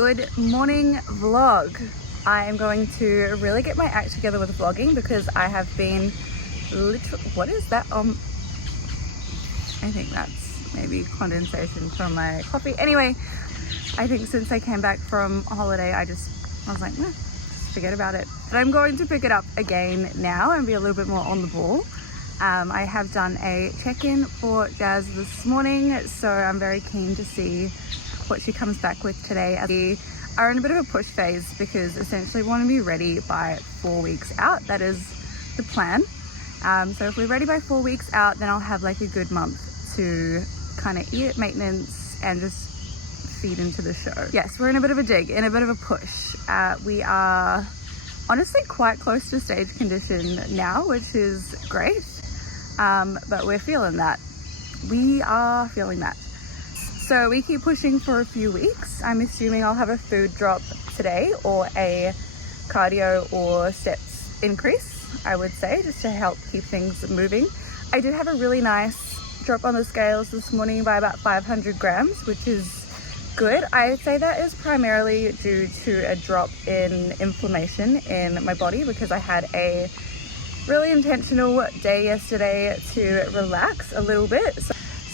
Good morning vlog. I am going to really get my act together with vlogging because I have been literally, what is that? I think that's maybe condensation from my coffee. Anyway, I think since I came back from holiday, I was like, nah, forget about it. But I'm going to pick it up again now and be a little bit more on the ball. I have done a check-in for Jazz this morning, so I'm very keen to see what she comes back with today. We are in a bit of a push phase because essentially we want to be ready by 4 weeks out. That is the plan. So if we're ready by 4 weeks out, then I'll have like a good month to kind of eat, maintenance, and just feed into the show. Yes, we're in a bit of a dig, in a bit of a push. We are honestly quite close to stage condition now, which is great. But we're feeling that. We are feeling that. So we keep pushing for a few weeks. I'm assuming I'll have a food drop today or a cardio or steps increase, I would say, just to help keep things moving. I did have a really nice drop on the scales this morning by about 500 grams, which is good. I say that is primarily due to a drop in inflammation in my body because I had a really intentional day yesterday to relax a little bit.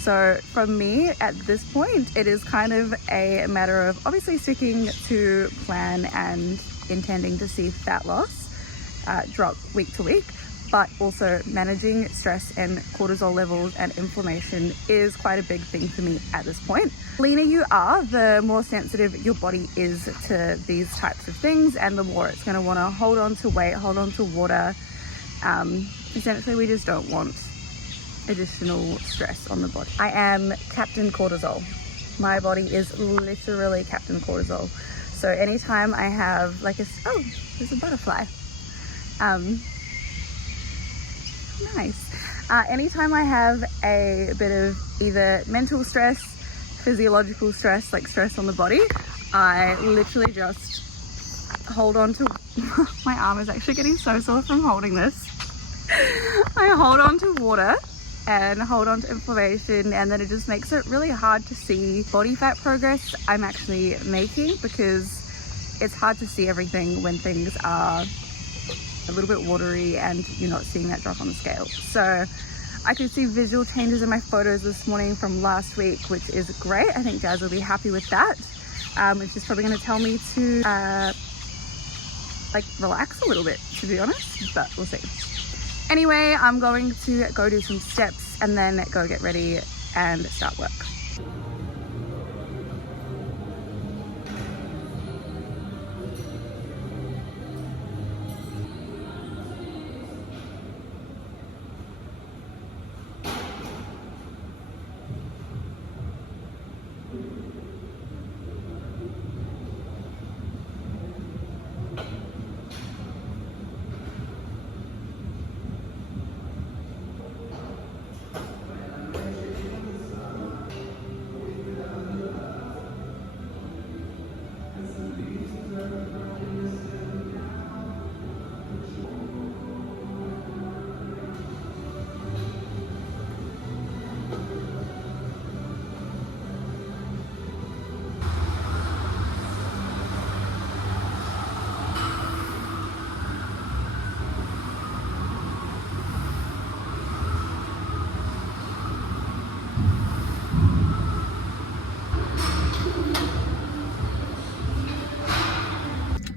So from me at this point, it is kind of a matter of obviously sticking to plan and intending to see fat loss drop week to week, but also managing stress and cortisol levels and inflammation is quite a big thing for me at this point. The leaner you are, the more sensitive your body is to these types of things, and the more it's going to want to hold on to weight, hold on to water. Essentially, we just don't want additional stress on the body. I am Captain Cortisol. My body is literally Captain Cortisol. So anytime I have like oh, there's a butterfly. Nice. Anytime I have a bit of either mental stress, physiological stress, like stress on the body, I literally just hold on to my arm is actually getting so sore from holding this. I hold on to water and hold on to inflammation, and then it just makes it really hard to see body fat progress I'm actually making because it's hard to see everything when things are a little bit watery and you're not seeing that drop on the scale. So I could see visual changes in my photos this morning from last week, which is great. I think Jazz will be happy with that. And she's probably going to tell me to like relax a little bit, to be honest, but we'll see. Anyway, I'm going to go do some steps and then go get ready and start work.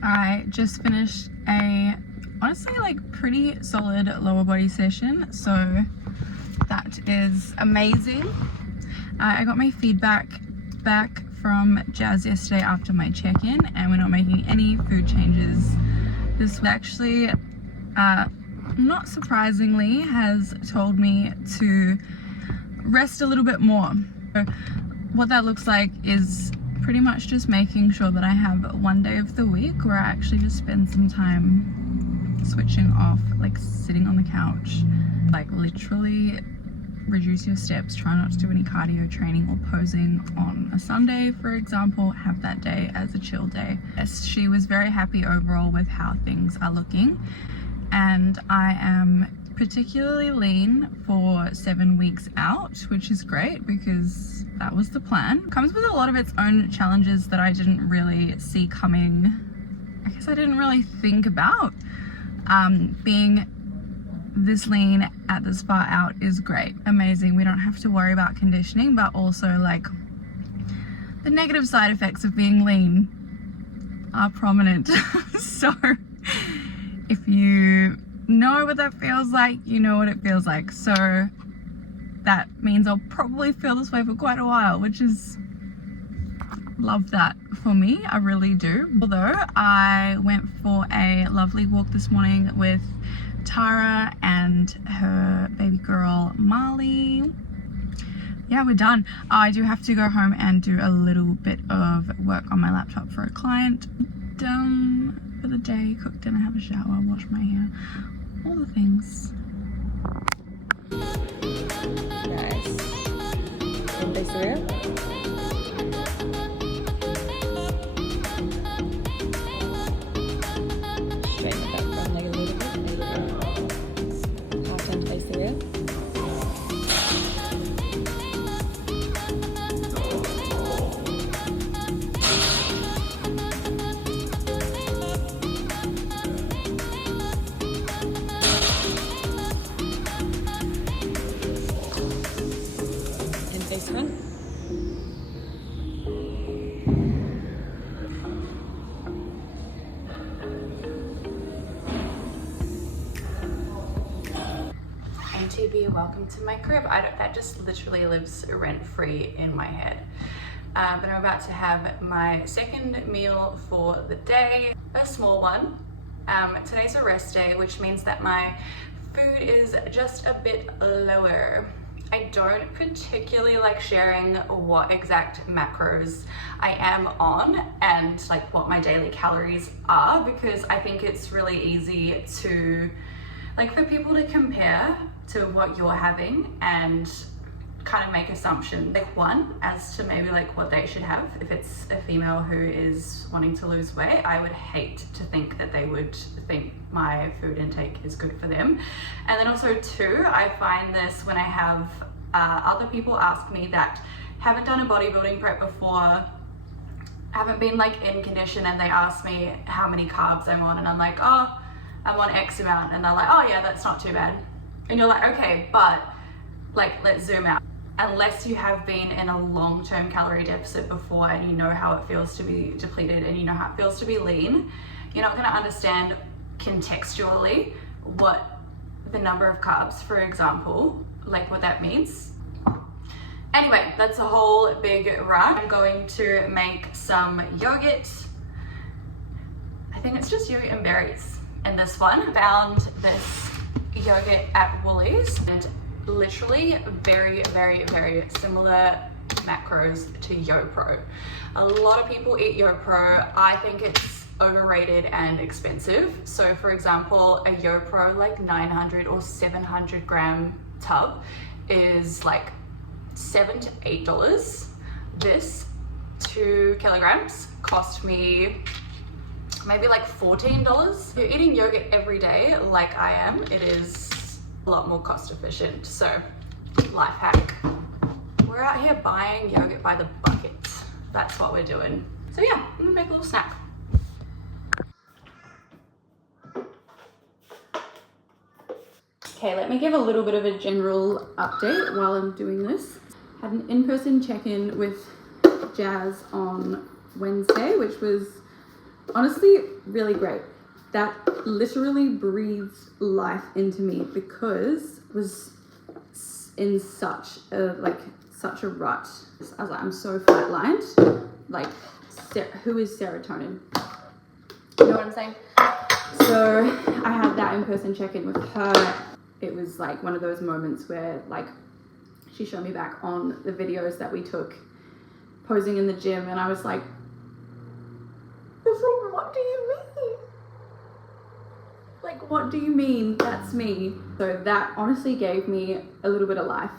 I just finished a honestly like pretty solid lower body session, so that is amazing. I got my feedback back from Jazz yesterday after my check-in, and we're not making any food changes. This actually not surprisingly has told me to rest a little bit more. So what that looks like is pretty much just making sure that I have one day of the week where I actually just spend some time switching off, like sitting on the couch, like literally reduce your steps, try not to do any cardio training or posing on a Sunday, for example. Have that day as a chill day. Yes, she was very happy overall with how things are looking, and I am particularly lean for 7 weeks out, which is great because that was the plan. Comes with a lot of its own challenges that I didn't really see coming. I guess I didn't really think about. Being this lean at this far out is great, amazing. We don't have to worry about conditioning, but also like the negative side effects of being lean are prominent. So if you know what that feels like, you know what it feels like. So that means I'll probably feel this way for quite a while, which is, love that for me, I really do. Although I went for a lovely walk this morning with Tara and her baby girl Marley. Yeah, we're done. I do have to go home and do a little bit of work on my laptop for a client. Done for the day, cook dinner, have a shower, wash my hair, all the things. Nice. And face the rear. Straighten it back from leg a little bit. Half turn to face the rear. Front. NTB, welcome to my crib. That just literally lives rent-free in my head. But I'm about to have my second meal for the day, a small one. Today's a rest day, which means that my food is just a bit lower. I don't particularly like sharing what exact macros I am on and like what my daily calories are, because I think it's really easy to like for people to compare to what you're having and kind of make assumptions. Like one, as to maybe like what they should have. If it's a female who is wanting to lose weight, I would hate to think that they would think my food intake is good for them. And then also two, I find this when I have other people ask me that haven't done a bodybuilding prep before, haven't been like in condition, and they ask me how many carbs I'm on, and I'm like, oh, I'm on X amount, and they're like, oh yeah, that's not too bad. And you're like, okay, but like, let's zoom out. Unless you have been in a long-term calorie deficit before and you know how it feels to be depleted and you know how it feels to be lean, you're not going to understand contextually what the number of carbs, for example, like what that means. Anyway, that's a whole big run. I'm going to make some yogurt. I think it's just yogurt and berries in this one. Found this yogurt at Woolies and literally very, very, very similar macros to YoPro. A lot of people eat YoPro. I think it's overrated and expensive. So for example, a YoPro like 900 or 700 gram tub is like $7 to $8. This 2 kilograms cost me maybe like $14. If you're eating yogurt every day like I am, it is a lot more cost efficient. So life hack, we're out here buying yogurt by the bucket. That's what we're doing. So yeah, I'm gonna make a little snack. Okay, let me give a little bit of a general update while I'm doing this. Had an in-person check-in with Jazz on Wednesday, which was honestly really great. That literally breathed life into me because it was in such a rut. I was like, I'm so flatlined. Like, who is serotonin? You know what I'm saying? So I had that in-person check-in with her. It was like one of those moments where like she showed me back on the videos that we took posing in the gym, and I was like, what do you mean? Like, what do you mean that's me? So that honestly gave me a little bit of life.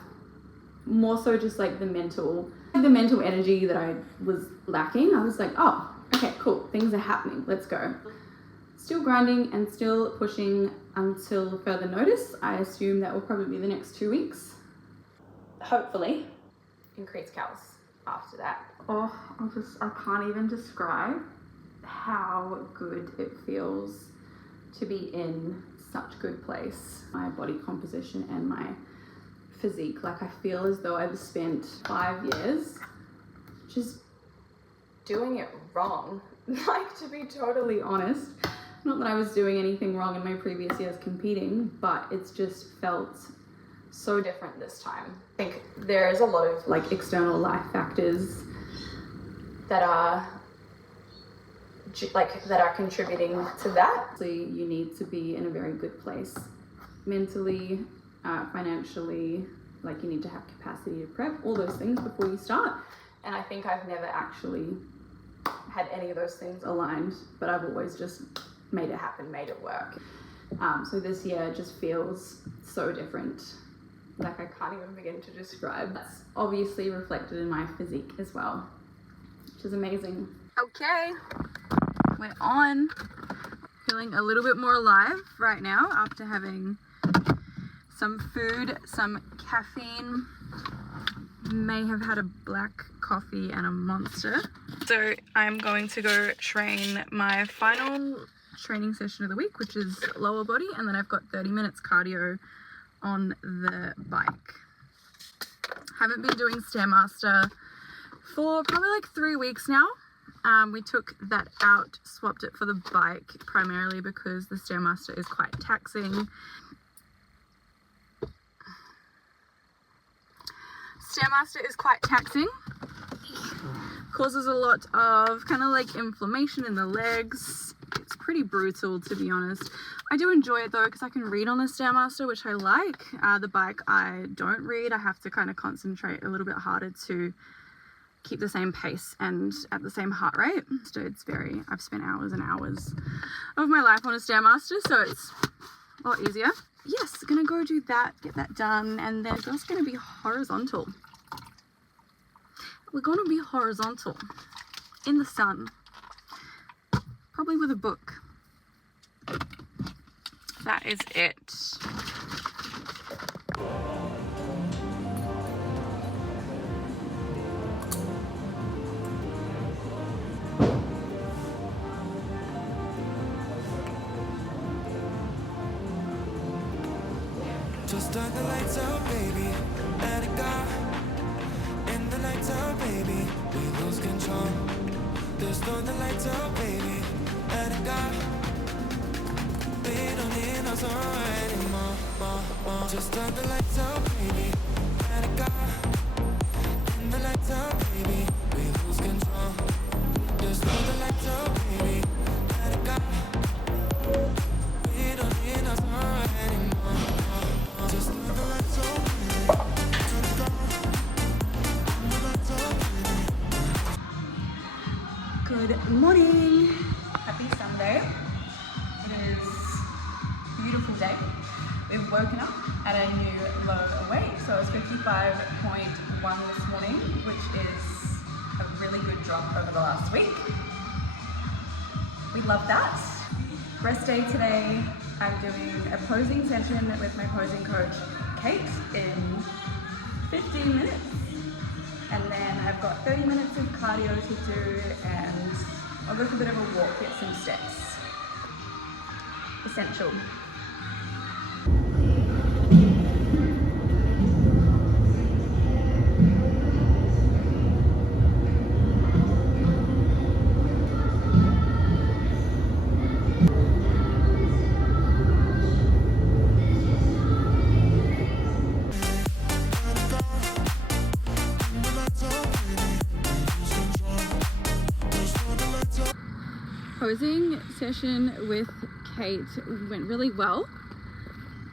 More so just like the mental energy that I was lacking. I was like, oh, okay, cool. Things are happening. Let's go. Still grinding and still pushing until further notice. I assume that will probably be the next 2 weeks. Hopefully. Increase cows after that. Oh, I can't even describe how good it feels to be in such good place. My body composition and my physique, like I feel as though I've spent 5 years just doing it wrong. Like, to be totally honest, not that I was doing anything wrong in my previous years competing, but it's just felt so different this time. I think there is a lot of like external life factors that are contributing to that. So you need to be in a very good place mentally, financially, like you need to have capacity to prep, all those things before you start. And I think I've never actually had any of those things aligned, but I've always just made it happen, made it work. So this year just feels so different. Like I can't even begin to describe. That's obviously reflected in my physique as well, which is amazing. Okay, we're on. Feeling a little bit more alive right now after having some food, some caffeine. May have had a black coffee and a Monster. So I'm going to go train my final training session of the week, which is lower body, and then I've got 30 minutes cardio on the bike. Haven't been doing Stairmaster for probably like 3 weeks now. We took that out, swapped it for the bike, primarily because the Stairmaster is quite taxing. Stairmaster is quite taxing. Causes a lot of kind of like inflammation in the legs. It's pretty brutal, to be honest. I do enjoy it though, because I can read on the Stairmaster, which I like. The bike I don't read. I have to kind of concentrate a little bit harder to keep the same pace and at the same heart rate. So it's I've spent hours and hours of my life on a Stairmaster, so it's a lot easier. Yes, gonna go do that, get that done, and then just gonna be horizontal. We're gonna be horizontal in the sun, probably with a book. That is it. Just turn the lights out, baby, let it go. In the lights out, baby, we lose control. Just turn the lights out, baby, let it go. We don't need no song anymore, more. Just turn the lights out, baby, let it go. In the lights out, baby, we lose control. Just turn the lights out, baby, let it go. We don't need no song anymore. Just turn the lights out, baby, let it go. In the lights out, baby. Good morning. Happy Sunday. It is a beautiful day. We've woken up at a new low weight, so it's 55.1 this morning, which is a really good drop over the last week. We love that. Rest day today. I'm doing a posing session with my posing coach, Kate, in 15 minutes. And then I've got 30 minutes of cardio to do, and I'll go for a bit of a walk, get some steps. Essential. Posing session with Kate went really well.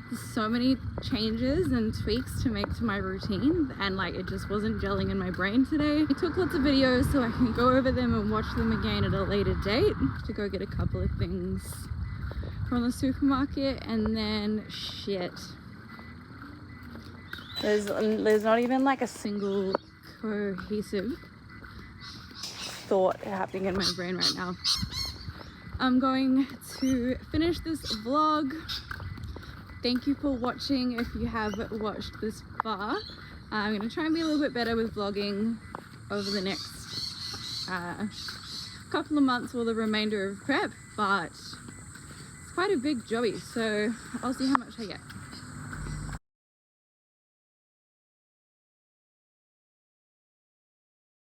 There's so many changes and tweaks to make to my routine, and like it just wasn't gelling in my brain today. I took lots of videos so I can go over them and watch them again at a later date. To go get a couple of things from the supermarket, and then shit. There's not even like a single cohesive thought happening in my brain right now. I'm going to finish this vlog. Thank you for watching if you have watched this far. I'm going to try and be a little bit better with vlogging over the next couple of months or the remainder of prep, but it's quite a big jobby, so I'll see how much I get.